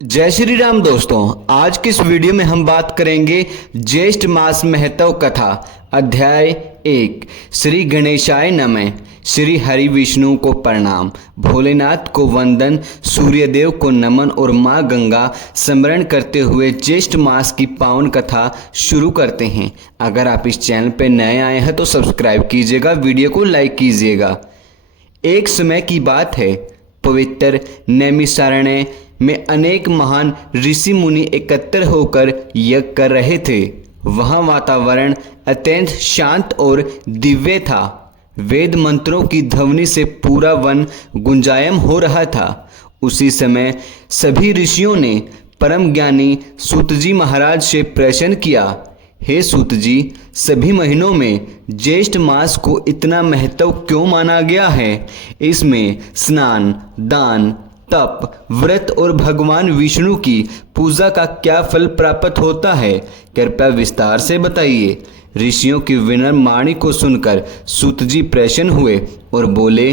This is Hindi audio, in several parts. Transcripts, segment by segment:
जय श्री राम दोस्तों। आज की इस वीडियो में हम बात करेंगे ज्येष्ठ मास महत्व कथा। अध्याय 1। श्री गणेशाय नमः। श्री हरि विष्णु को प्रणाम, भोलेनाथ को वंदन, सूर्यदेव को नमन और माँ गंगा स्मरण करते हुए ज्येष्ठ मास की पावन कथा शुरू करते हैं। अगर आप इस चैनल पर नए आए हैं तो सब्सक्राइब कीजिएगा, वीडियो को लाइक कीजिएगा। एक समय की बात है, पवित्र नैमिषारण्य में अनेक महान ऋषि मुनि एकत्र होकर यज्ञ कर रहे थे। वहाँ वातावरण अत्यंत शांत और दिव्य था। वेद मंत्रों की ध्वनि से पूरा वन गुंजायम हो रहा था। उसी समय सभी ऋषियों ने परम ज्ञानी सूत जी महाराज से प्रश्न किया, हे सूत जी, सभी महीनों में ज्येष्ठ मास को इतना महत्व क्यों माना गया है? इसमें स्नान, दान, तप, व्रत और भगवान विष्णु की पूजा का क्या फल प्राप्त होता है? कृपया विस्तार से बताइए। ऋषियों की विनम्र वाणी को सुनकर सूत जी प्रसन्न हुए और बोले,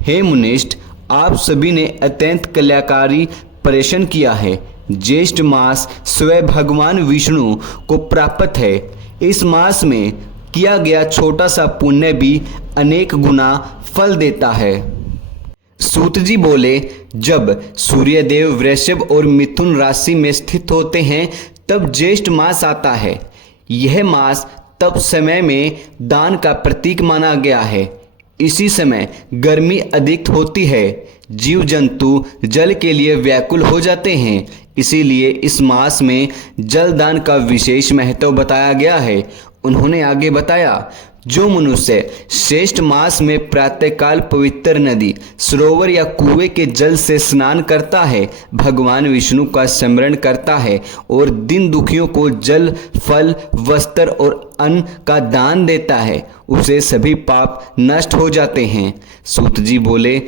हे मुनिष्ठ, आप सभी ने अत्यंत कल्याणकारी प्रश्न किया है। ज्येष्ठ मास स्वयं भगवान विष्णु को प्राप्त है। इस मास में किया गया छोटा सा पुण्य भी अनेक गुना फल देता है। सूत जी बोले, जब सूर्यदेव वृषभ और मिथुन राशि में स्थित होते हैं तब ज्येष्ठ मास आता है। यह मास तब समय में दान का प्रतीक माना गया है। इसी समय गर्मी अधिक होती है, जीव जंतु जल के लिए व्याकुल हो जाते हैं। इसीलिए इस मास में जल दान का विशेष महत्व बताया गया है। उन्होंने आगे बताया, जो मनुष्य श्रेष्ठ मास में प्रातःकाल पवित्र नदी, सरोवर या कुएं के जल से स्नान करता है, भगवान विष्णु का स्मरण करता है और दिन दुखियों को जल, फल, वस्त्र और अन्न का दान देता है, उसे सभी पाप नष्ट हो जाते हैं। सूत जी बोले,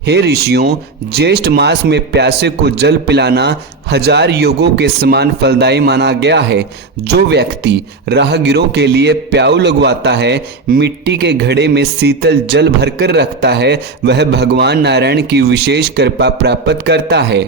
हे ऋषियों, ज्येष्ठ मास में प्यासे को जल पिलाना 1000 योगों के समान फलदायी माना गया है। जो व्यक्ति राहगीरों के लिए प्याऊ लगवाता है, मिट्टी के घड़े में शीतल जल भरकर रखता है, वह भगवान नारायण की विशेष कृपा प्राप्त करता है।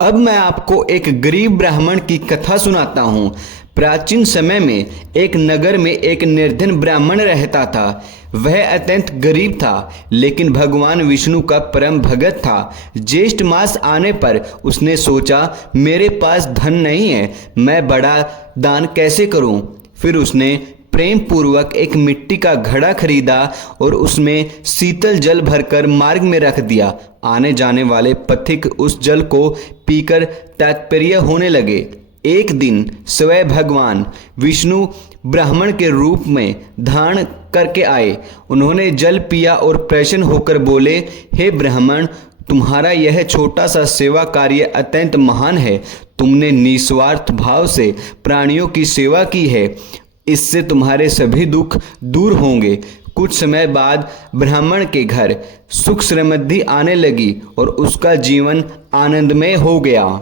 अब मैं आपको एक गरीब ब्राह्मण की कथा सुनाता हूँ। प्राचीन समय में एक नगर में एक निर्धन ब्राह्मण रहता था। वह अत्यंत गरीब था, लेकिन भगवान विष्णु का परम भगत था। ज्येष्ठ मास आने पर उसने सोचा, मेरे पास धन नहीं है, मैं बड़ा दान कैसे करूं? फिर उसने प्रेम पूर्वक एक मिट्टी का घड़ा खरीदा और उसमें शीतल जल भरकर मार्ग में रख दिया। आने जाने वाले पथिक उस जल को पीकर तात्पर्य होने लगे। एक दिन स्वयं भगवान विष्णु ब्राह्मण के रूप में धारण करके आए। उन्होंने जल पिया और प्रसन्न होकर बोले, हे ब्राह्मण, तुम्हारा यह छोटा सा सेवा कार्य अत्यंत महान है। तुमने निस्वार्थ भाव से प्राणियों की सेवा की है, इससे तुम्हारे सभी दुख दूर होंगे। कुछ समय बाद ब्राह्मण के घर सुख समृद्धि आने लगी और उसका जीवन आनंदमय हो गया।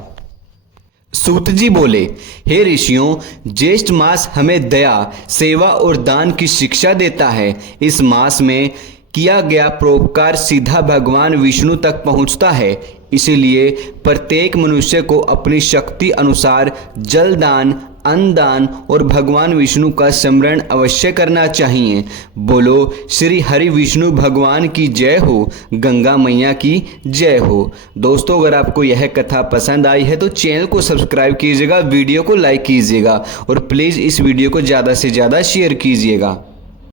सूत जी बोले, हे ऋषियों, ज्येष्ठ मास हमें दया, सेवा और दान की शिक्षा देता है। इस मास में किया गया परोपकार सीधा भगवान विष्णु तक पहुंचता है। इसीलिए प्रत्येक मनुष्य को अपनी शक्ति अनुसार जल दान, अन्न दान और भगवान विष्णु का स्मरण अवश्य करना चाहिए। बोलो श्री हरि विष्णु भगवान की जय हो, गंगा मैया की जय हो। दोस्तों, अगर आपको यह कथा पसंद आई है तो चैनल को सब्सक्राइब कीजिएगा, वीडियो को लाइक कीजिएगा और प्लीज़ इस वीडियो को ज़्यादा से ज़्यादा शेयर कीजिएगा।